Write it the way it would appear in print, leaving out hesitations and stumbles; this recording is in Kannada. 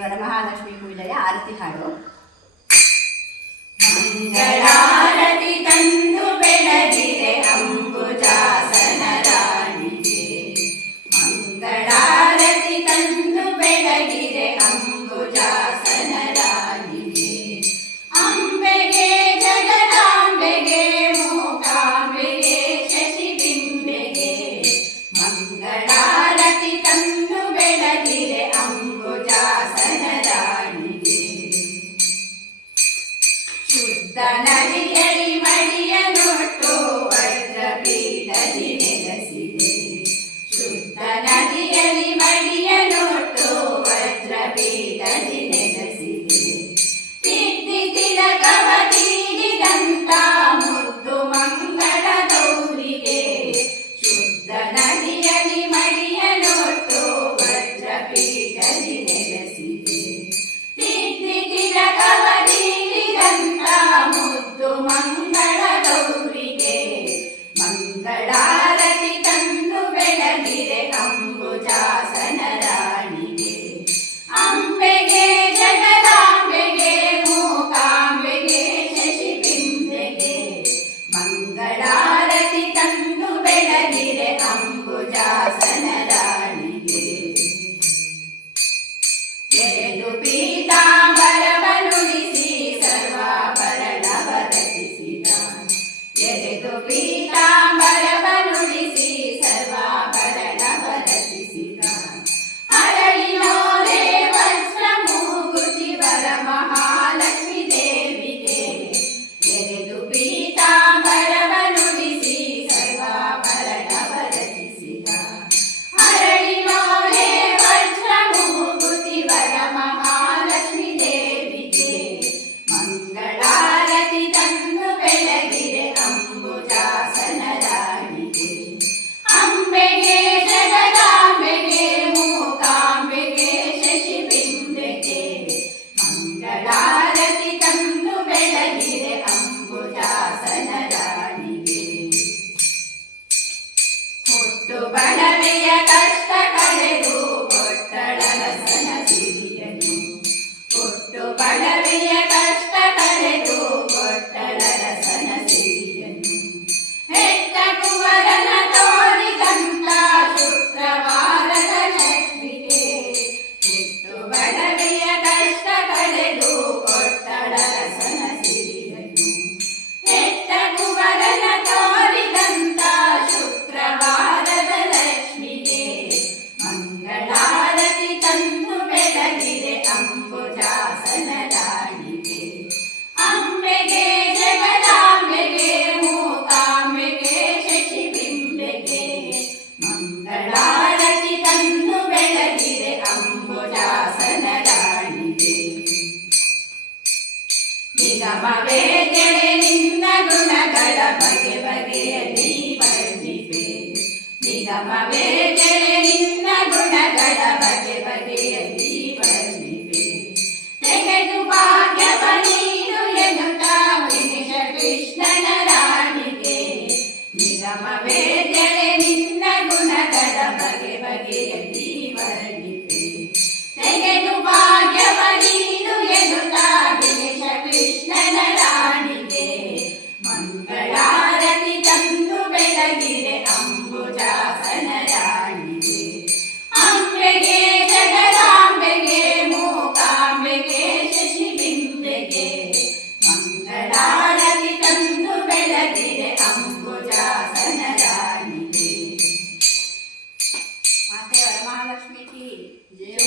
ವರಮಹಾಲಕ್ಷ್ಮಿ ಪೂಜೆಯ ಆರತಿ ಹಾಡು. ಮಂಗಳಾರತಿ ತಂದು ಬೆಳಗಿರೆ ಅಂಬುಜಾಸನ ರಾಣಿಗೆ, ಮಂಗಳಾರತಿ ತಂದು ಬೆಳಗಿರೆ ಅಂಬುಜಾಸನ ರಾಣಿಗೆ, ಅಂಬೆಗೆ ಜಗದಾಂಬೆಗೆ ಮೂಕಾಂಬೆಗೆ ಶಶಿಬಿಂಬೆಗೆ, ಮಂಗಳಾರತಿ ತಂದು ಬೆಳಗಿರೆ ಅಂಬುಜಾಸನ ರಾಣಿಗೆ. ಶುದ್ಧ ನದಿಯಲಿ ಮಡಿಯನೊಟ್ಟು ವಜ್ರಪೀಠದಿ ನೆಲೆಸಿದೆ, ಶುದ್ಧ ನದಿಯಲಿ ಮಡಿಯನೊಟ್ಟು ವಜ್ರಪೀಠದಿ ನೆಲೆಸಿದೆ, ಸಿದ್ಧಿ ತಿಲಕವ ತೀರಿದಂತ ಮುದ್ದು ಮಂಗಳ ಗೌರಿಗೆ, ಶುದ್ಧ ನದಿಯಲಿ ಮಡಿಯನೊಟ್ಟು ವಜ್ರಪೀಠದಿ ನೆಲೆಸಿದೆ, ಸಿದ್ಧಿ ತಿಲಕವ ಮುದ್ದು ಮಂಗಳ ಗೌರಿಗೆ, ಮಂಗಳಾರತಿ ತಂದು ಬೆಳಗಿರೆ ಅಂಬುಜಾಸನ ರಾಣಿಗೆ, ಅಂಬೆಗೆ ಜಗದಾಂಬೆಗೆ ಮೂಕಾಂಬೆಗೆ ಶಶಿಬಿಂಬೆಗೆ, ಮಂಗಳಾರತಿ ತಂದು ಬೆಳಗಿರೆ ಅಂಬುಜಾಸನ ರಾಣಿಗೆ. ಎರೆದು ಪೀತಾಂಬರವನುಡಿಸಿ ಸರ್ವಾಭರಣವ ರಚಿಸಿದ, ಎರೆದು ಪೀತಾಂಬರವನುಡಿಸಿ ಸರ್ವಾಭರಣವ ರಚಿಸಿದ, ಅರಳಿನೋರೆ ವಜ್ರ ಮೂಗುತಿ ವರಮಹಾಲಕ್ಷ್ಮೀ ದೇವಿಗೆ, ಎರೆದು ಪೀತಾಂಬರವನುಡಿಸಿ ಸರ್ವಾಭರಣವ ರಚಿಸಿದ, ಅರಳಿನೋರೆ ವಜ್ರ ಮೂಗುತಿ ವರಮಹಾಲಕ್ಷ್ಮೀ ದೇವಿಗೆ, ಮಂಗಳಾರತಿ ತಂದು ಬೆಳಗಿರೆ ಅಂಬುಜಾಸನ ರಾಣಿಗೆ, ಅಂಬೆಗೆ ಜಗದಾಂಬೆಗೆ ಮೂಕಾಂಬೆಗೆ ಶಶಿಬಿಂಬೆಗೆ, ಮಂಗಳಾರತಿ ತಂದು ಬೆಳಗಿರೆ ಅಂಬುಜಾಸನ ರಾಣಿಗೆ. ಹುಟ್ಟು ಬಡವೆಯ ಕಷ್ಟ ಕಳೆದು ಕೊಟ್ಟಳ ರಸನ ಸಿರಿಯನು, ಹುಟ್ಟು ಬಡವೆಯ ಕಷ್ಟ ಕಳೆದು ಕೊಟ್ಟಳ ರಸನ ಸಿರಿಯನು, ಹೆತ್ತ ಕುವರನ ತೋರಿದಂತ ಶುಕ್ರವಾರದ ಲಕ್ಷ್ಮಿಗೆ, ಹುಟ್ಟು ಬಡವೆಯ ಕಷ್ಟ ಕಳೆದು ಕೊಟ್ಟಳ ರಸನ ಸಿರಿಯನು, ಹೆತ್ತ ಕುವರನ ತೋರಿದಂತ ಶುಕ್ರವಾರದ ಲಕ್ಷ್ಮಿಗೆ, ಮಂಗಳಾರತಿ ತಂದು ಬೆಳಗಿರೆ ಅಂಬುಜಾಸನ ರಾಣಿಗೆ, ಅಂಬೆಗೆ ಜಗದಾಂಬೆಗೆ ಮೂಕಾಂಬೆಗೆ ಶಶಿಬಿಂಬೆಗೆ, ಮಂಗಳಾರತಿ ತಂದು ಬೆಳಗಿರೆ ಅಂಬುಜಾಸನ ರಾಣಿಗೆ. ನಿಗಮವೇ ಗೆಳೆ ನಿನ್ನ ಗುಣಗಳ ಬಗೆ ಬಗೆಯಲ್ಲಿ ವರ್ಣಿಪೆ, ನಿಗಮವೇ ಗೆಳೆ ನಿನ್ನ ಗುಣಗಳ ಬಗೆ ಬಗೆಯಲ್ಲಿ ವರ್ಣಿಪೆ, ತೆಗೆದು ಭಾಗ್ಯವ ನೀನು ಎನ್ನುತ್ತ ವಿನಿಷ ಕೃಷ್ಣನ ರಾಣಿಗೆ, ನಿಗಮವೇ ಗೆಳೆ ನಿನ್ನ ಗುಣಗಳ ಬಗೆ ಬಗೆಯಲ್ಲಿ ವರ್ಣಿಪೆ, ತೆಗೆದು ಭಾಗ್ಯವ ನೀನು ಎನ್ನುತ್ತ ವಿನಿಷ ಕೃಷ್ಣನ ರಾಣಿಗೆ, ಮಂಗಳಾರತಿ ತಂದು ಬೆಳಗಿರೆ ಅಂಬುಜಾಸನ ರಾಣಿಗೆ, ಅಂಬೆಗೆ ಜಗದಾಂಬೆಗೆ ಮೂಕಾಂಬೆಗೆ ಶಶಿಬಿಂಬೆಗೆ, ಮಂಗಳಾರತಿ ತಂದು ಬೆಳಗಿರೆ ಅಂಬುಜಾಸನ ರಾಣಿಗೆ. ಮಾತೆ ವರಮಹಾಲಕ್ಷ್ಮಿ ಕಿ ಜಯ.